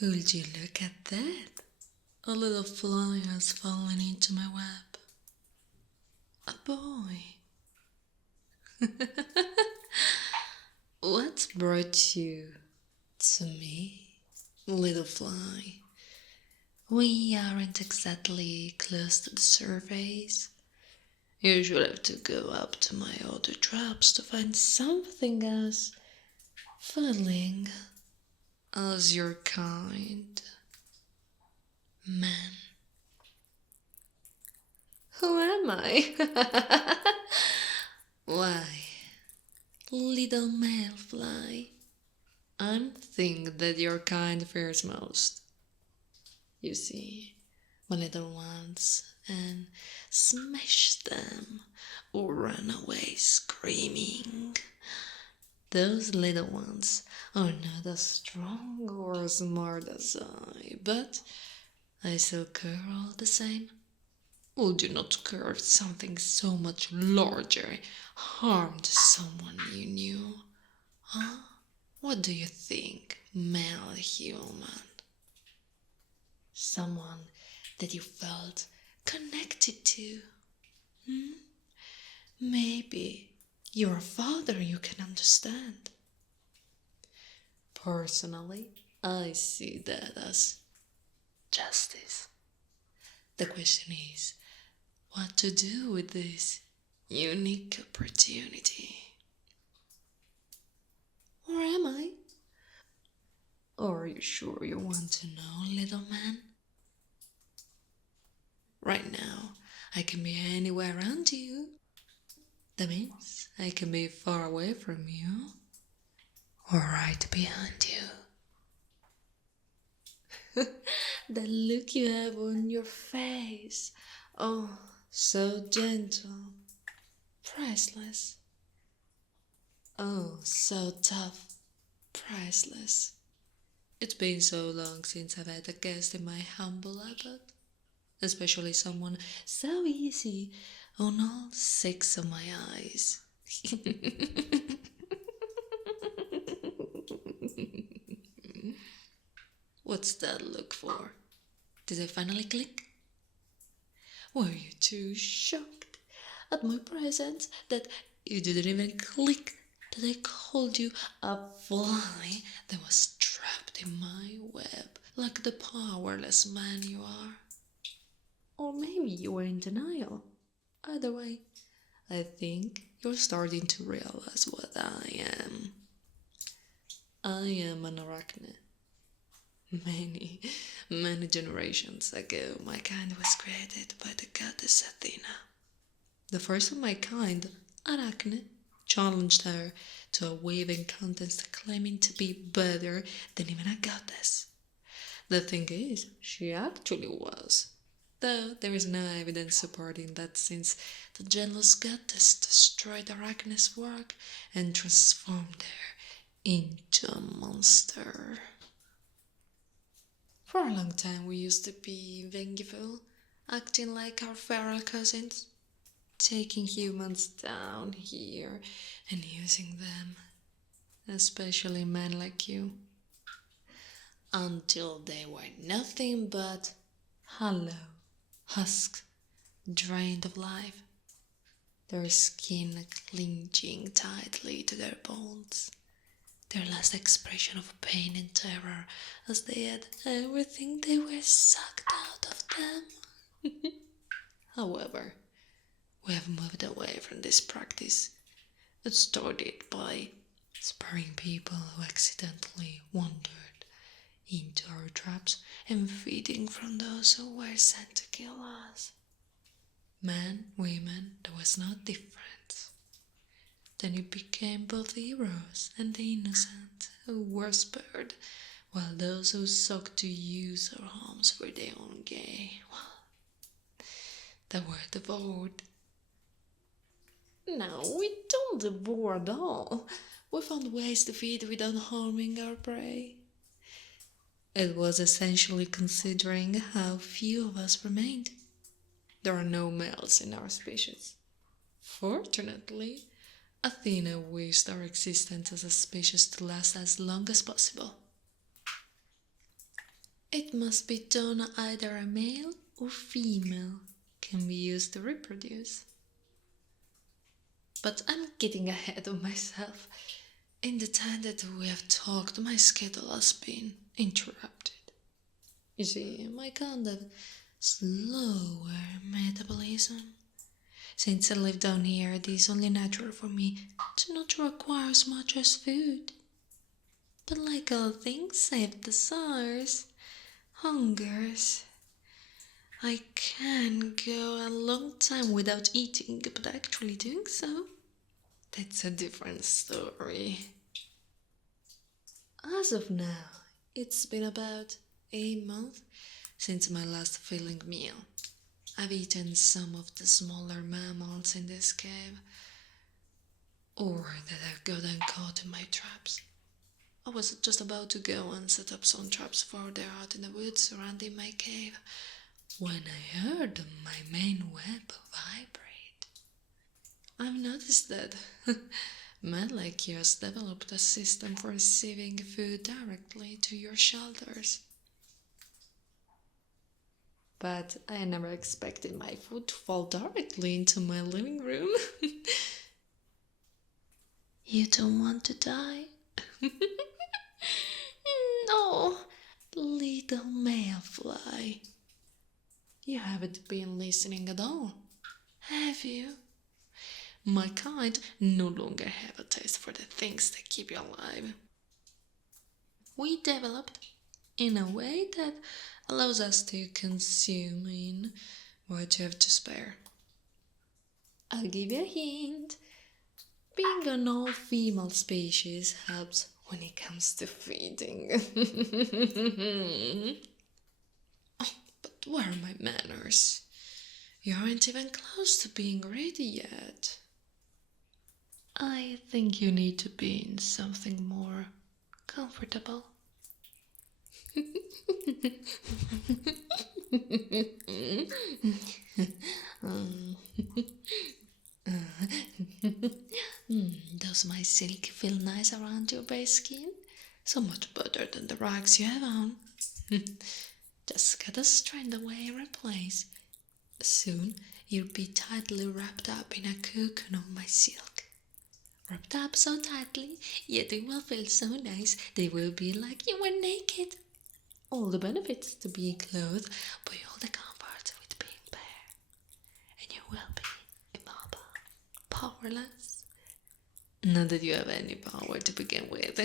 Would you look at that? A little fly has fallen into my web. A boy. What brought you to me, little fly? We aren't exactly close to the surface. You should have to go up to my other traps to find something as filling as your kind, man. Who am I? Why, little male fly, I'm the thing that your kind fears most. You see, my little ones, and smash them or run away screaming. Those little ones are not as strong or as smart as I, but I still care all the same. Would you not care if something so much larger harmed someone you knew? Huh? What do you think, male human? Someone that you felt connected to? Hmm? Maybe you're a father you can understand. Personally, I see that as justice. The question is, what to do with this unique opportunity? Or am I? Or are you sure you want to know, little man? Right now, I can be anywhere around you. That means I can be far away from you, or right behind you. The look you have on your face, oh, so gentle, priceless. Oh, so tough, priceless. It's been so long since I've had a guest in my humble abode, especially someone so easy on all six of my eyes. What's that look for? Did I finally click? Were you too shocked at my presence that you didn't even click that I called you a fly that was trapped in my web like the powerless man you are? Or maybe you were in denial. Either way, I think you're starting to realize what I am. I am an arachne. Many generations ago, my kind was created by the goddess Athena. The first of my kind, Arachne, challenged her to a waving contest claiming to be better than even a goddess. The thing is, she actually was, though there is no evidence supporting that since the jealous goddess destroyed Arachne's work and transformed her into a monster. For a long time we used to be vengeful, acting like our feral cousins, taking humans down here and using them, especially men like you, until they were nothing but hollow husks, drained of life, their skin clinging tightly to their bones, their last expression of pain and terror as they had everything they were sucked out of them. However, we have moved away from this practice. It started by sparing people who accidentally wandered into our traps and feeding from those who were sent to kill us. Men, women, there was no difference. Then it became both the heroes and the innocent who were spared, while those who sought to use our homes for their own gain, well, they were devoured. No, we don't devour at all. We found ways to feed without harming our prey. It was essentially considering how few of us remained. There are no males in our species. Fortunately, Athena wished our existence as a species to last as long as possible. It must be done either a male or female can be used to reproduce. But I'm getting ahead of myself. In the time that we have talked, my schedule has been interrupted. You see, my kind of slower metabolism. Since I live down here, it is only natural for me to not require as much as food. But like all things, I have desires, hungers. I can go a long time without eating, but actually doing so, that's a different story. As of now, it's been about a month since my last filling meal. I've eaten some of the smaller mammals in this cave, or that I've gotten caught in my traps. I was just about to go and set up some traps further out in the woods surrounding my cave when I heard my main web vibrate. I've noticed that men like yours developed a system for receiving food directly to your shelters. But I never expected my food to fall directly into my living room. You don't want to die? No, little mayfly. You haven't been listening at all, have you? My kind no longer have a taste for the things that keep you alive. We developed in a way that allows us to consume in what you have to spare. I'll give you a hint. Being an all-female species helps when it comes to feeding. Oh, but where are my manners? You aren't even close to being ready yet. I think you need to be in something more comfortable. Does my silk feel nice around your bare skin? So much better than the rags you have on. Just gotta strand away and replace. Soon you'll be tightly wrapped up in a cocoon of my silk. Wrapped up so tightly, yet it will feel so nice that it will be like you were naked. All the benefits to being clothed, but all the comforts with being bare. And you will be immobile, powerless. Not that you have any power to begin with.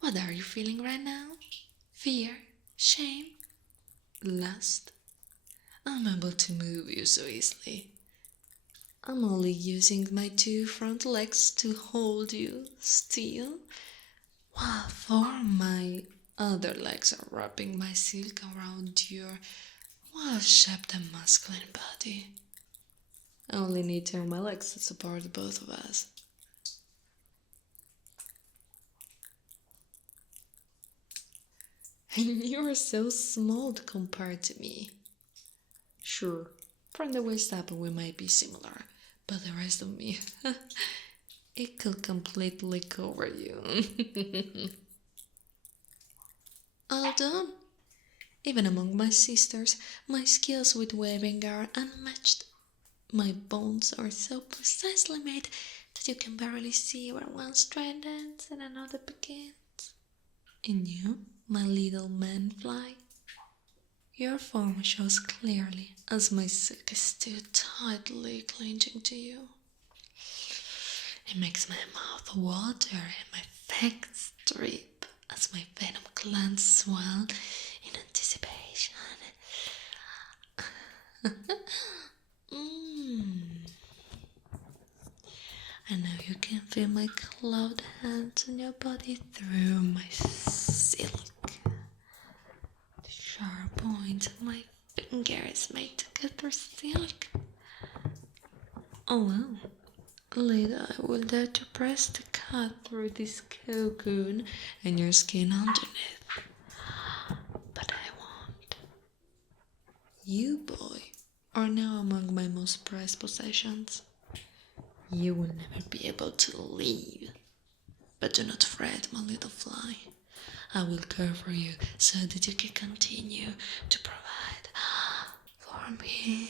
What are you feeling right now? Fear? Shame? Lust? I'm able to move you so easily. I'm only using my two front legs to hold you still, while four of my other legs are wrapping my silk around your well-shaped and masculine body. I only need two of my legs to support both of us. And you're so small compared to me. Sure, from the waist up we might be similar, but the rest of me, it could completely cover you. All done. Even among my sisters, my skills with weaving are unmatched. My bones are so precisely made that you can barely see where one strand ends and another begins. And you, my little man-fly, your form shows clearly as my silk is still tightly clinging to you. It makes my mouth water and my fangs drip as my venom glands swell in anticipation. I know you can feel my clawed hands on your body through my silk. The sharp points of my fingers make to cut through silk. Oh well, later I will dare to press the cut through this cocoon and your skin underneath. But I won't. You, boy, are now among my most prized possessions. You will never be able to leave. But do not fret, my little fly. I will care for you so that you can continue to provide for me.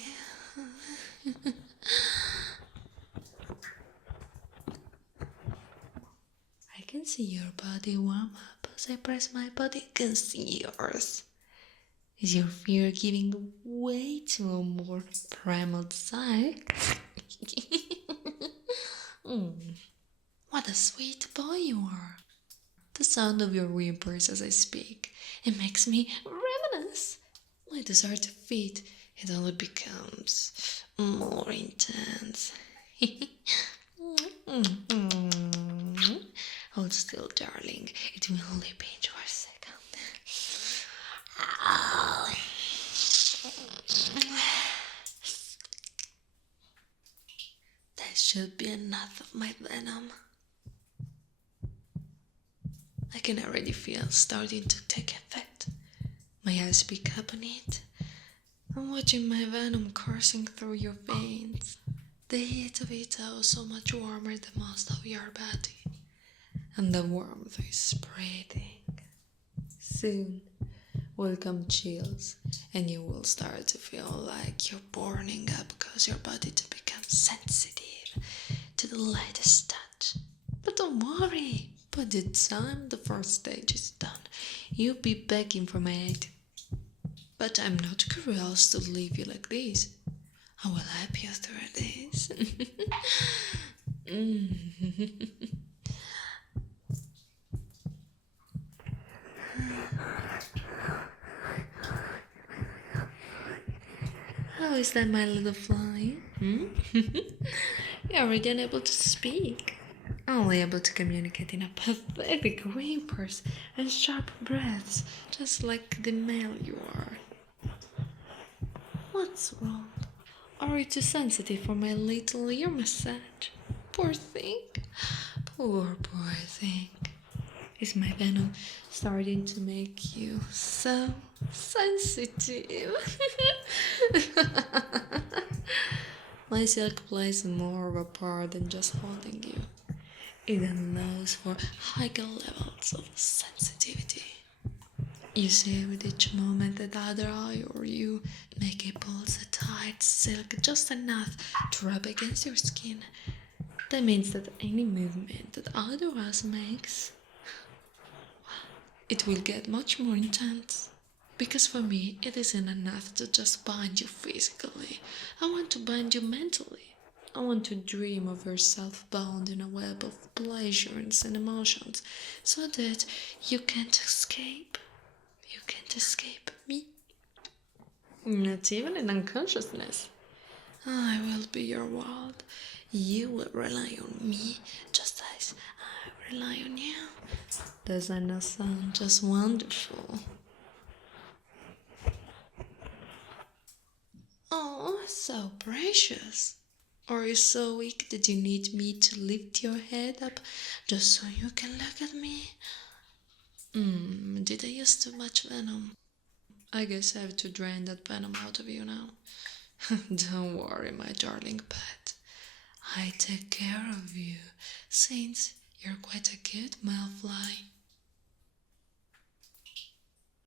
I can see your body warm up as I press my body against yours. Is your fear giving way to a more primal desire? What a sweet boy you are. The sound of your whimpers as I speak, it makes me ravenous. My desire to feed, it only becomes more intense. Hold still, darling. It will only be in your second. That should be enough of my venom. I can already feel starting to take effect. My eyes pick up on it. I'm watching my venom coursing through your veins. The heat of it is so much warmer than most of your body. And the warmth is spreading. Soon will come chills, and you will start to feel like you're burning up because your body to become sensitive to the lightest touch. But don't worry, by the time the first stage is done, you'll be begging for my aid. But I'm not curious to leave you like this. I will help you through this. How is that, my little fly? You're already unable to speak. Only able to communicate in a pathetic whimpers and sharp breaths, just like the male you are. What's wrong? Are you too sensitive for my little ear massage? Poor thing. Poor thing. Is my venom starting to make you so sensitive? My silk plays more of a part than just holding you. It allows for higher levels of sensitivity. You see, with each moment that either I or you make it pulse a tight silk just enough to rub against your skin, that means that any movement that either of us makes, it will get much more intense. Because for me, it isn't enough to just bind you physically. I want to bind you mentally. I want to dream of yourself bound in a web of pleasures and emotions so that you can't escape. You can't escape me. Not even in unconsciousness. I will be your world. You will rely on me just as I rely on you. Does that not sound just wonderful? Oh, so precious. Are you so weak that you need me to lift your head up just so you can look at me? Did I use too much venom? I guess I have to drain that venom out of you now. Don't worry, my darling pet. I take care of you, since you're quite a good male fly.